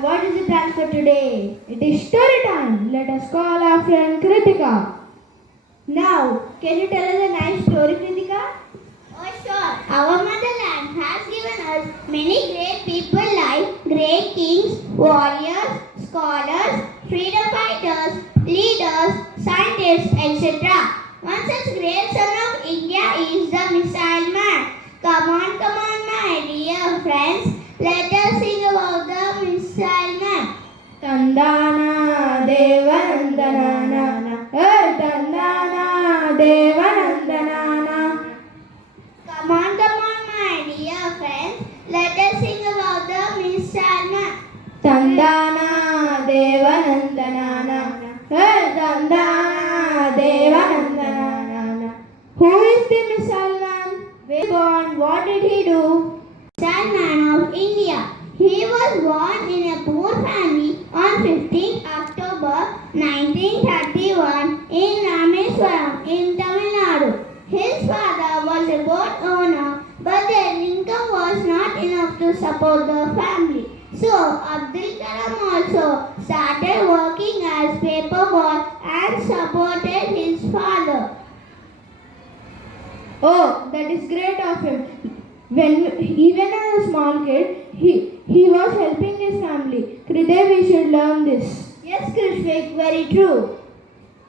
everyone, what is the plan for today? It is story time. Let us call our friend Kritika. Now, can you tell us a nice story, Kritika? Oh sure, our motherland has given us many great people like great kings, warriors, scholars, freedom fighters, leaders, scientists, etc. One such great son of India is the missile man. Come on, my dear friends, let us sing about the missile man. Tandana Devanandanana, hey Tandana Devanandanana. Come on, my dear friends, let us sing about the missile man. Tandana Devanandanana, hey Tandana Devanandanana. Who is the missile man? Where born? What did he do? Missile man of India. He was born in a poor family on 15 October 1931 in Rameswaram in Tamil Nadu. His father was a boat owner, but their income was not enough to support the family. So Abdul Kalam also started working as paper boy and supported his father. Oh, that is great of him. Even as a small kid, he was helping his family. Kriti, we should learn this. Yes, Krishvik, very true.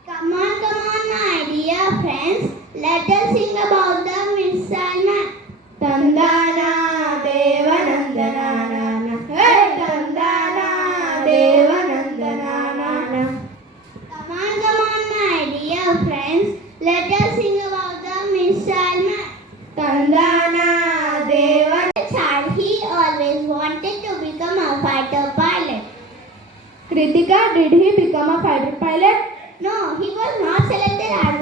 Come on, my dear friends. Let us sing about the missile man. Tandana Devanandanana, hey Tandana Devanandanana. Come on, my dear friends. Let us sing about the missile man. Tandana Devan. As a child, he always wanted to become a fighter pilot. Kritika, did he become a fighter pilot? No, he was not selected as